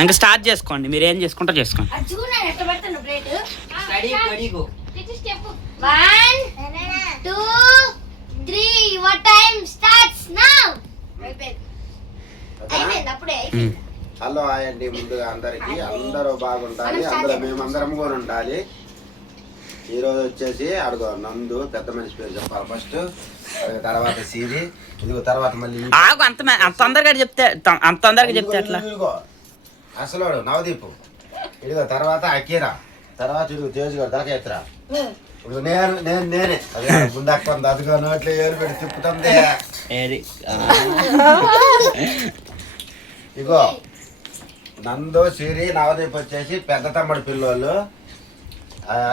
ఇంకా స్టార్ట్ చేసుకోండి, మీరు ఏం చేసుకుంటా చేసుకోండి. 1 2 3 your time starts now. Hello అండి, ముందుగా అందరికి అందరూ బాగుండాలి, మేమందరం కూడా ఉండాలి. ఈ రోజు వచ్చేసి అడుగు నందు పెద్ద మనిషి పేరు చెప్పాలి ఫస్ట్, తర్వాత సిరి, ఇదిగో తర్వాత మళ్ళీ అంత తొందరగా చెప్తే అట్లా. ఇదిగో అసలు నవదీప్, ఇదిగో తర్వాత అకీరా, తర్వాత ఇదిగో తేజ్ గారు దాకేత్రా, ఇప్పుడు నేనే అదే ముందాక అదిగో నోట్లో ఏరు పెట్టి తిప్పుతుంది. ఇగో నందు సిరి నవదీప్ వచ్చేసి పెద్ద తమ్ముడు పిల్లోళ్ళు,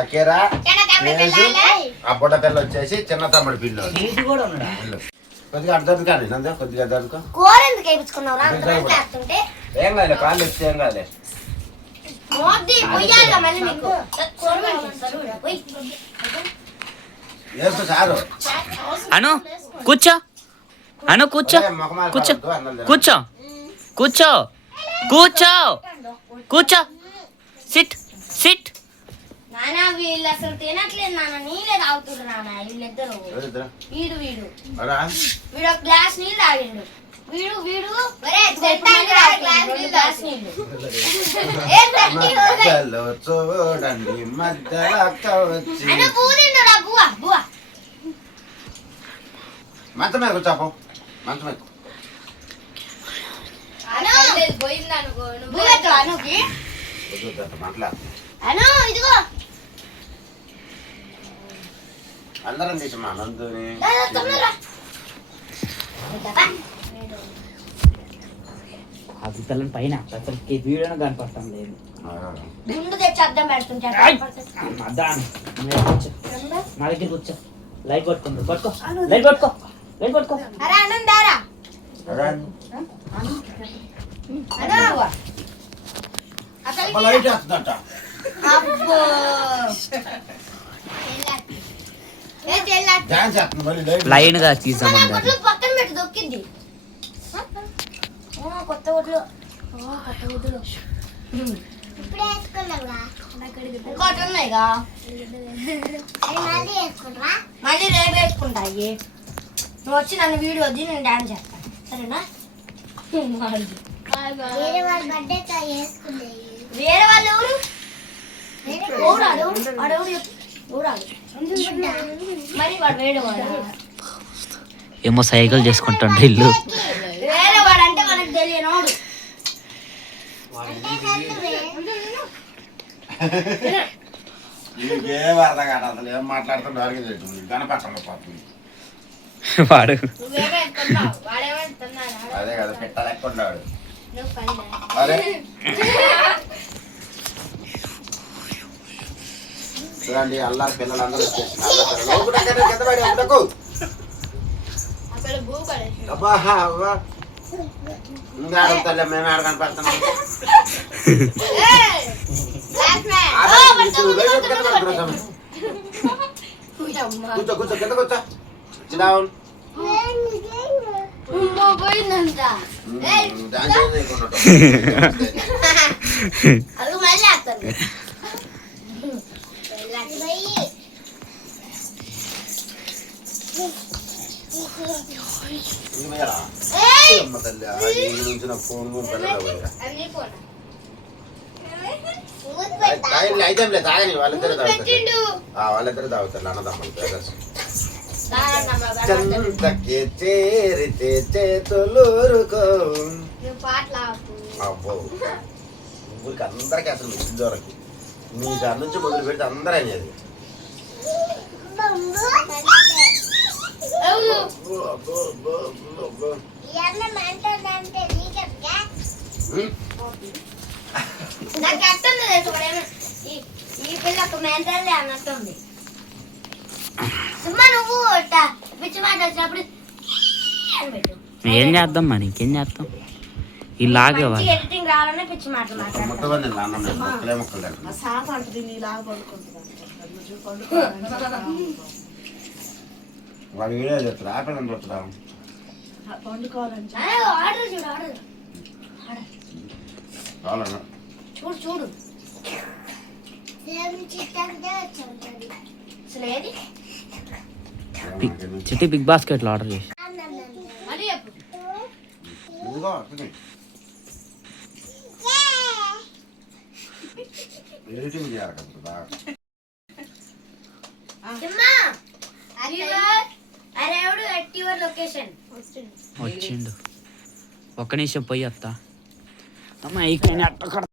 అకీరా ఆ బుడ్డ పిల్ల వచ్చేసి చిన్న తమ్ముడు పిల్లోళ్ళు. కొద్దిగా అర్థం కానీ నందు కొద్దిగా అర్థం ఏం కాదు, కాళ్ళు వచ్చి ఏం కాదు. సారు అను కూర్చో, అను కూర్చో కూర్చో కూర్చో కూర్చో కూర్చో కూర్చో సిట్ సిట్. నానా వీళ్ళు అసలు తినట్లేదు నాన్న, నీళ్ళే తాగుతున్నారు నాన్న వీళ్ళిద్దరు. వీడు వీడు వీడు ఒక గ్లాస్ నీళ్ళు తాగిండు, వీడు వీడు చూడండి మంచం మీద కూర్చోపో, మంచం మీద అందరం తీసమ్మా నందుని. అది తల్లని పైన అసలుకి వీడియోనే కనపడతాం లేదు. నా దగ్గర కూర్చో, లైట్ పట్టుకుంటు పట్టుకో, లైట్ పట్టుకో, లైట్ పట్టుకో. లైన్ గా తీసామండి. పక్కన పెట్టి దొక్కింది కొత్త ఒడ్లు. ఇంకోటి ఉన్నాయిగా, మళ్ళీ రేపు వేసుకుంటాయి. నువ్వు వచ్చి నన్ను వీడియో వద్ది, నేను డాన్స్ చేస్తాను సరేనా? వేరే వాళ్ళు ఎవరు? మరి వాడు వేరే వాడు ఏమో సైకిల్ చేసుకుంటాడు ఇల్లు. వేరే వాడు అంటే మనకు తెలియనోడు. ఏం అర్థం కాదు అసలు, ఏం మాట్లాడుతున్నారు కనపడతాం పాపం. వాడు అదే కదా పెట్టాలి ఎక్కున్నాడు. అరే చూడండి అల్లా పిల్లలందరూ తల్లి మేము ఆడ కనపడుతున్నాం. కూర్చో కూర్చో కింద కూర్చో, చిడావును ఫోన్ అయితే లేదు తాగని వాళ్ళిద్దరే తాగుతారు, వాళ్ళిద్దరే తాగుతారు అన్నదమ్ములు. చందకే చేరితే చేతులూరుకో. అబ్బో ఊరికి అందరికి అసలు మిషన్ దొరకి మీ దాని నుంచి మొదలు పెడితే అందరూ అనేది. ఈ పిల్లకు మెంటల్ అన్నట్టుంది. నువ్వు పిచ్చి మాట వచ్చినప్పుడు ఏం చేద్దాం మరి, ఇంకేం చేద్దాం. ఇలాగే ఎడిటింగ్ రావాలనే పిచ్చి మాటలు వాడు వీడియో చెప్తారు ఆకలి చూస్తున్నాం. చూడు చూడు అసలు ఏది చిట్టి బిగ్ బాస్కెట్లో ఆర్డర్ చేసి మళ్ళీ చెప్పు ఎడిటింగ్ చేయాలి కదా అరేవుడు ఎట్ యువర్ లొకేషన్ వచ్చిండు. ఒక్క నిమిషం పోయి వస్తా. అమ్మ ఇక్కడ